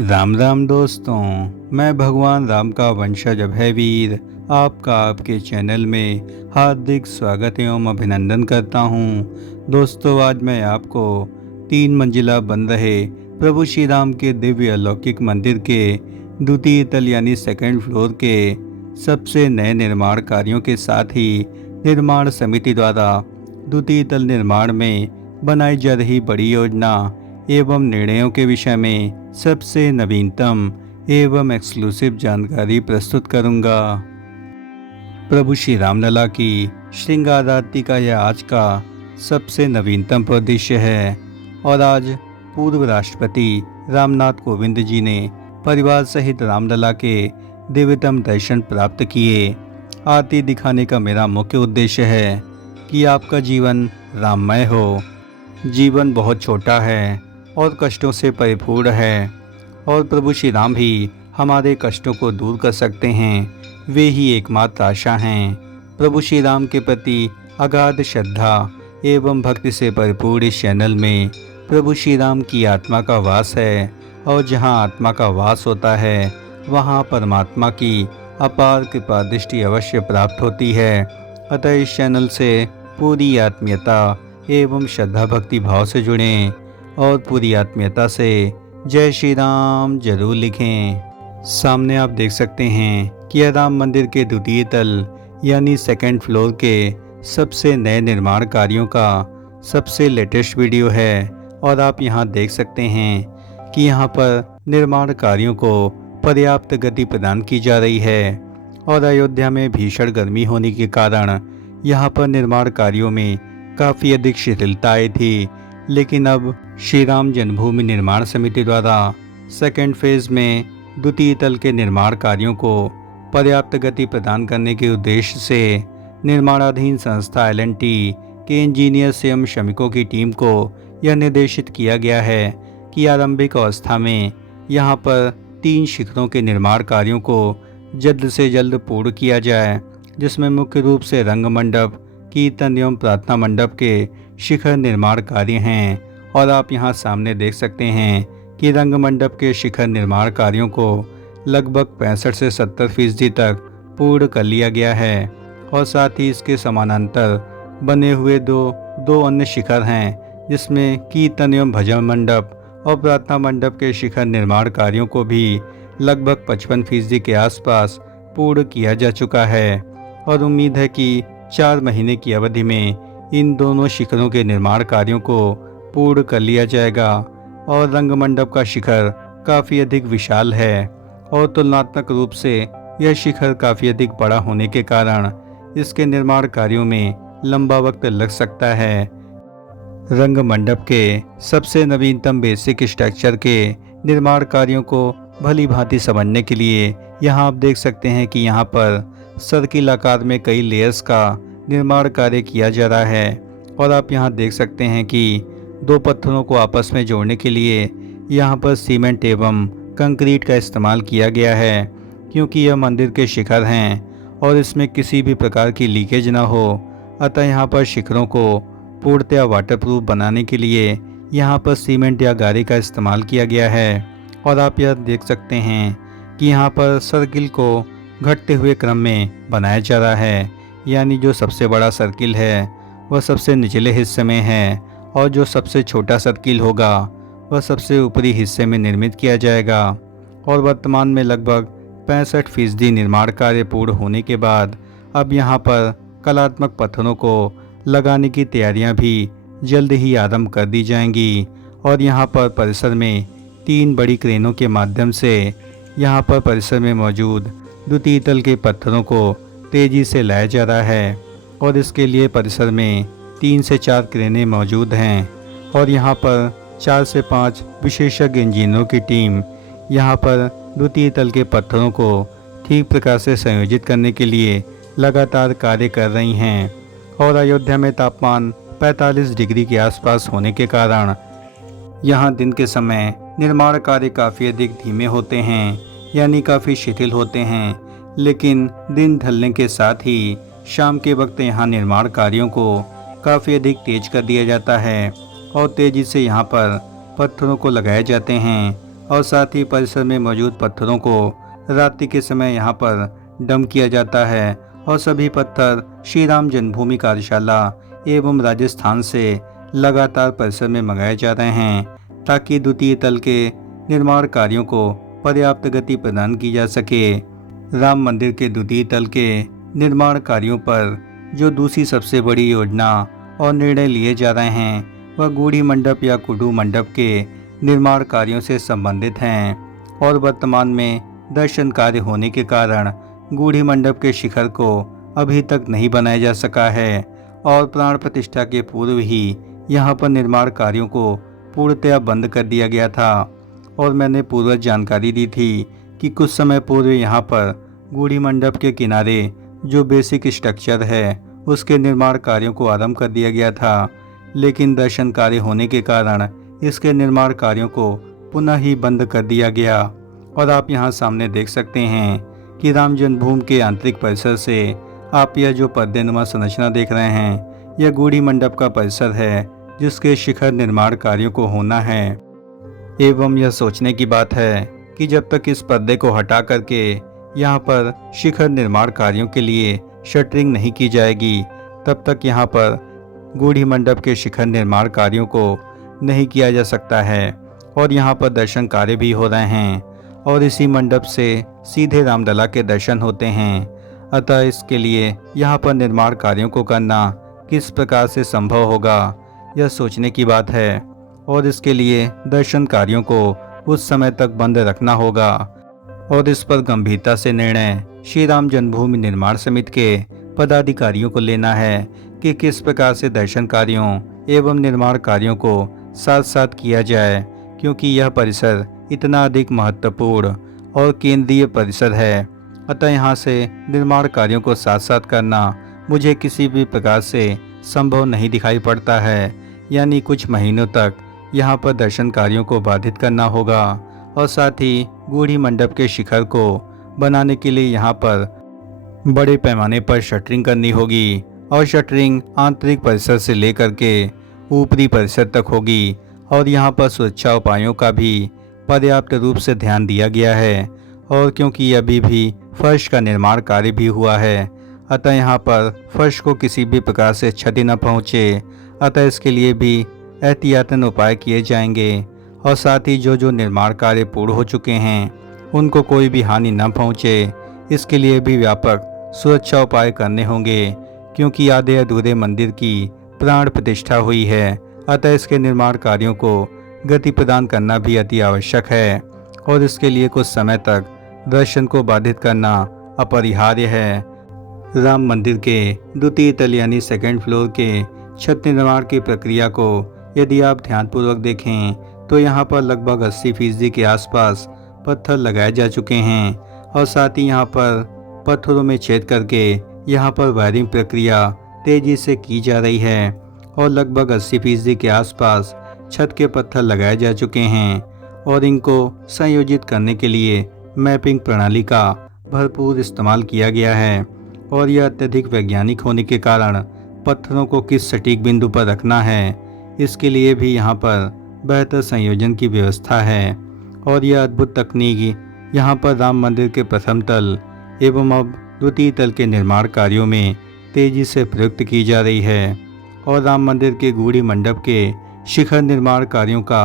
राम राम दोस्तों, मैं भगवान राम का वंशज अभयवीर आपका आपके चैनल में हार्दिक स्वागत एवं अभिनंदन करता हूं। दोस्तों, आज मैं आपको 3 मंजिला बन रहे प्रभु श्री राम के दिव्य अलौकिक मंदिर के द्वितीय तल यानी सेकंड फ्लोर के सबसे नए निर्माण कार्यों के साथ ही निर्माण समिति द्वारा द्वितीय तल निर्माण में बनाई जा रही बड़ी योजना एवं निर्णयों के विषय में सबसे नवीनतम एवं एक्सक्लूसिव जानकारी प्रस्तुत करूंगा। प्रभु श्री रामलला की श्रृंगार आरती का यह आज का सबसे नवीनतम परिदृश्य है और आज पूर्व राष्ट्रपति रामनाथ कोविंद जी ने परिवार सहित रामलला के दिव्यतम दर्शन प्राप्त किए। आरती दिखाने का मेरा मुख्य उद्देश्य है कि आपका जीवन राममय हो। जीवन बहुत छोटा है और कष्टों से परिपूर्ण है और प्रभु श्री राम ही हमारे कष्टों को दूर कर सकते हैं। वे ही एकमात्र आशा हैं। प्रभु श्री राम के प्रति अगाध श्रद्धा एवं भक्ति से परिपूर्ण इस चैनल में प्रभु श्री राम की आत्मा का वास है और जहां आत्मा का वास होता है वहां परमात्मा की अपार कृपा दृष्टि अवश्य प्राप्त होती है। अतः इस चैनल से पूरी आत्मीयता एवं श्रद्धा भक्ति भाव से जुड़ें और पूरी आत्मीयता से जय श्री राम जरूर लिखें। सामने आप देख सकते हैं कि यह राम मंदिर के द्वितीय तल यानी सेकंड फ्लोर के सबसे नए निर्माण कार्यों का सबसे लेटेस्ट वीडियो है और आप यहां देख सकते हैं कि यहां पर निर्माण कार्यों को पर्याप्त गति प्रदान की जा रही है और अयोध्या में भीषण गर्मी होने के कारण यहां पर निर्माण कार्यों में काफ़ी अधिक शिथिलता आई थी, लेकिन अब श्री राम जन्मभूमि निर्माण समिति द्वारा सेकेंड फेज में द्वितीय तल के निर्माण कार्यों को पर्याप्त गति प्रदान करने के उद्देश्य से निर्माणाधीन संस्था L&T के इंजीनियर्स एवं श्रमिकों की टीम को यह निर्देशित किया गया है कि आरंभिक अवस्था में यहां पर 3 शिखरों के निर्माण कार्यों को जल्द से जल्द पूर्ण किया जाए, जिसमें मुख्य रूप से रंग मंडप, कीर्तन एवं प्रार्थना मंडप के शिखर निर्माण कार्य हैं। और आप यहां सामने देख सकते हैं कि रंग मंडप के शिखर निर्माण कार्यों को लगभग 65 से 70% तक पूर्ण कर लिया गया है और साथ ही इसके समानांतर बने हुए दो अन्य शिखर हैं, जिसमें कीर्तन एवं भजन मंडप और प्रार्थना मंडप के शिखर निर्माण कार्यों को भी लगभग 55% के आसपास पूर्ण किया जा चुका है और उम्मीद है कि 4 महीने की अवधि में इन दोनों शिखरों के निर्माण कार्यों को पूर्ण कर लिया जाएगा। और रंग मंडप का शिखर काफ़ी अधिक विशाल है और तुलनात्मक रूप से यह शिखर काफ़ी अधिक बड़ा होने के कारण इसके निर्माण कार्यों में लंबा वक्त लग सकता है। रंग मंडप के सबसे नवीनतम बेसिक स्ट्रक्चर के निर्माण कार्यों को भली भांति समझने के लिए यहाँ आप देख सकते हैं कि यहाँ पर सर्किल आकार में कई लेयर्स का निर्माण कार्य किया जा रहा है और आप यहाँ देख सकते हैं कि 2 पत्थरों को आपस में जोड़ने के लिए यहाँ पर सीमेंट एवं कंक्रीट का इस्तेमाल किया गया है, क्योंकि यह मंदिर के शिखर हैं और इसमें किसी भी प्रकार की लीकेज ना हो। अतः यहाँ पर शिखरों को पूर्णतया वाटरप्रूफ बनाने के लिए यहाँ पर सीमेंट या गारे का इस्तेमाल किया गया है। और आप यह देख सकते हैं कि यहाँ पर सर्किल को घटते हुए क्रम में बनाया जा रहा है, यानी जो सबसे बड़ा सर्किल है वह सबसे निचले हिस्से में है और जो सबसे छोटा सर्किल होगा वह सबसे ऊपरी हिस्से में निर्मित किया जाएगा। और वर्तमान में लगभग 65% निर्माण कार्य पूर्ण होने के बाद अब यहाँ पर कलात्मक पत्थरों को लगाने की तैयारियाँ भी जल्द ही आरंभ कर दी जाएंगी और यहाँ पर परिसर में 3 बड़ी क्रेनों के माध्यम से यहाँ पर परिसर में मौजूद द्वितीय तल के पत्थरों को तेजी से लाया जा रहा है और इसके लिए परिसर में 3 से 4 क्रेनें मौजूद हैं और यहाँ पर 4 से 5 विशेषज्ञ इंजीनियरों की टीम यहाँ पर द्वितीय तल के पत्थरों को ठीक प्रकार से संयोजित करने के लिए लगातार कार्य कर रही हैं। और अयोध्या में तापमान 45 डिग्री के आसपास होने के कारण यहाँ दिन के समय निर्माण कार्य काफ़ी अधिक धीमे होते हैं, यानी काफ़ी शिथिल होते हैं, लेकिन दिन ढलने के साथ ही शाम के वक्त यहाँ निर्माण कार्यों को काफ़ी अधिक तेज कर दिया जाता है और तेज़ी से यहाँ पर पत्थरों को लगाए जाते हैं और साथ ही परिसर में मौजूद पत्थरों को रात्रि के समय यहाँ पर डंप किया जाता है और सभी पत्थर श्री राम जन्मभूमि कार्यशाला एवं राजस्थान से लगातार परिसर में मंगाए जा रहे हैं ताकि द्वितीय तल के निर्माण कार्यों को पर्याप्त गति प्रदान की जा सके। राम मंदिर के द्वितीय तल के निर्माण कार्यों पर जो दूसरी सबसे बड़ी योजना और निर्णय लिए जा रहे हैं वह गूढ़ी मंडप या कुडू मंडप के निर्माण कार्यों से संबंधित हैं और वर्तमान में दर्शन कार्य होने के कारण गूढ़ी मंडप के शिखर को अभी तक नहीं बनाया जा सका है और प्राण प्रतिष्ठा के पूर्व ही यहाँ पर निर्माण कार्यों को पूर्णतया बंद कर दिया गया था। और मैंने पूर्व जानकारी दी थी कि कुछ समय पूर्व यहाँ पर गूढ़ी मंडप के किनारे जो बेसिक स्ट्रक्चर है उसके निर्माण कार्यों को आरंभ कर दिया गया था, लेकिन दर्शन कार्य होने के कारण इसके निर्माण कार्यों को पुनः ही बंद कर दिया गया। और आप यहाँ सामने देख सकते हैं कि राम जन्मभूमि के आंतरिक परिसर से आप यह जो पर्देनुमा संरचना देख रहे हैं यह गूढ़ी मंडप का परिसर है जिसके शिखर निर्माण कार्यों को होना है। एवं यह सोचने की बात है कि जब तक इस पर्दे को हटा करके यहाँ पर शिखर निर्माण कार्यों के लिए शटरिंग नहीं की जाएगी तब तक यहाँ पर गूढ़ी मंडप के शिखर निर्माण कार्यों को नहीं किया जा सकता है। और यहाँ पर दर्शन कार्य भी हो रहे हैं और इसी मंडप से सीधे रामलला के दर्शन होते हैं। अतः इसके लिए यहाँ पर निर्माण कार्यों को करना किस प्रकार से संभव होगा यह सोचने की बात है और इसके लिए दर्शन कार्यों को उस समय तक बंद रखना होगा। और इस पर गंभीरता से निर्णय श्री राम जन्मभूमि निर्माण समिति के पदाधिकारियों को लेना है कि किस प्रकार से दर्शन कार्यों एवं निर्माण कार्यों को साथ साथ किया जाए, क्योंकि यह परिसर इतना अधिक महत्वपूर्ण और केंद्रीय परिसर है। अतः यहाँ से निर्माण कार्यों को साथ साथ करना मुझे किसी भी प्रकार से संभव नहीं दिखाई पड़ता है। यानी कुछ महीनों तक यहाँ पर दर्शन कार्यों को बाधित करना होगा और साथ ही गूढ़ी मंडप के शिखर को बनाने के लिए यहाँ पर बड़े पैमाने पर शटरिंग करनी होगी और शटरिंग आंतरिक परिसर से लेकर के ऊपरी परिसर तक होगी। और यहाँ पर सुरक्षा उपायों का भी पर्याप्त रूप से ध्यान दिया गया है और क्योंकि अभी भी फर्श का निर्माण कार्य भी हुआ है अतः यहाँ पर फर्श को किसी भी प्रकार से क्षति न पहुँचे, अतः इसके लिए भी एहतियातन उपाय किए जाएंगे। और साथ ही जो निर्माण कार्य पूर्ण हो चुके हैं उनको कोई भी हानि न पहुँचे, इसके लिए भी व्यापक सुरक्षा उपाय करने होंगे, क्योंकि आधे अधूरे मंदिर की प्राण प्रतिष्ठा हुई है। अतः इसके निर्माण कार्यों को गति प्रदान करना भी अति आवश्यक है और इसके लिए कुछ समय तक दर्शन को बाधित करना अपरिहार्य है। राम मंदिर के द्वितीय तल यानी सेकंड फ्लोर के छत निर्माण की प्रक्रिया को यदि आप ध्यानपूर्वक देखें तो यहाँ पर लगभग 80% के आसपास पत्थर लगाए जा चुके हैं और साथ ही यहाँ पर पत्थरों में छेद करके यहाँ पर वायरिंग प्रक्रिया तेजी से की जा रही है और लगभग 80% के आसपास छत के पत्थर लगाए जा चुके हैं और इनको संयोजित करने के लिए मैपिंग प्रणाली का भरपूर इस्तेमाल किया गया है। और यह अत्यधिक वैज्ञानिक होने के कारण पत्थरों को किस सटीक बिंदु पर रखना है इसके लिए भी यहाँ पर बेहतर संयोजन की व्यवस्था है। और यह अद्भुत तकनीक यहाँ पर राम मंदिर के प्रथम तल एवं अब द्वितीय तल के निर्माण कार्यों में तेजी से प्रयुक्त की जा रही है। और राम मंदिर के गूढ़ी मंडप के शिखर निर्माण कार्यों का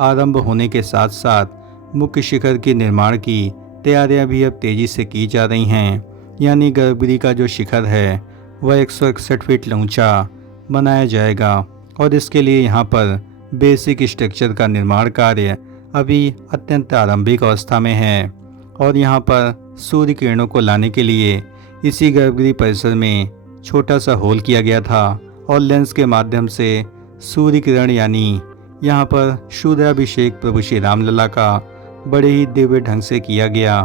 आरंभ होने के साथ साथ मुख्य शिखर के निर्माण की तैयारियां भी अब तेजी से की जा रही हैं। यानी गर्भगृह का जो शिखर है वह 161 फीट ऊंचा बनाया जाएगा और इसके लिए यहाँ पर बेसिक स्ट्रक्चर का निर्माण कार्य अभी अत्यंत आरंभिक अवस्था में है। और यहाँ पर सूर्य किरणों को लाने के लिए इसी गर्भगृह परिसर में छोटा सा होल किया गया था और लेंस के माध्यम से सूर्य किरण यानी यहाँ पर सूर्याभिषेक प्रभु श्री रामलला का बड़े ही दिव्य ढंग से किया गया।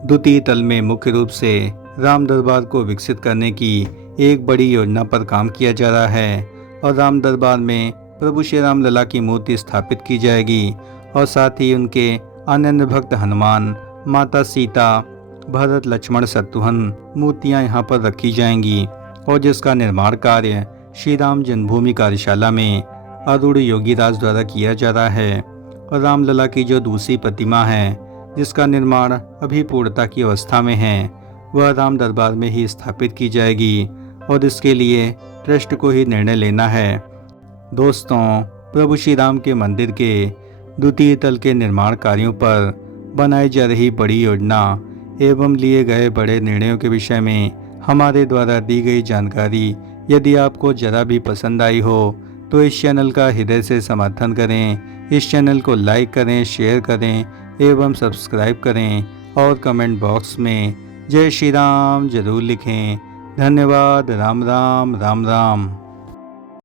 द्वितीय तल में मुख्य रूप से राम दरबार को विकसित करने की एक बड़ी योजना पर काम किया जा रहा है और राम दरबार में प्रभु श्री रामलला की मूर्ति स्थापित की जाएगी और साथ ही उनके अनन्य भक्त हनुमान, माता सीता, भरत, लक्ष्मण, शत्रुघ्न मूर्तियां यहाँ पर रखी जाएंगी और जिसका निर्माण कार्य श्री राम जन्मभूमि कार्यशाला में अरूढ़ योगीराज द्वारा किया जा रहा है। और रामलला की जो दूसरी प्रतिमा है, जिसका निर्माण अभी पूर्णता की अवस्था में है, वह राम दरबार में ही स्थापित की जाएगी और इसके लिए ट्रस्ट को ही निर्णय लेना है। दोस्तों, प्रभु श्री राम के मंदिर के द्वितीय तल के निर्माण कार्यों पर बनाई जा रही बड़ी योजना एवं लिए गए बड़े निर्णयों के विषय में हमारे द्वारा दी गई जानकारी यदि आपको ज़रा भी पसंद आई हो तो इस चैनल का हृदय से समर्थन करें। इस चैनल को लाइक करें, शेयर करें एवं सब्सक्राइब करें और कमेंट बॉक्स में जय श्री राम जरूर लिखें। धन्यवाद। राम राम राम राम।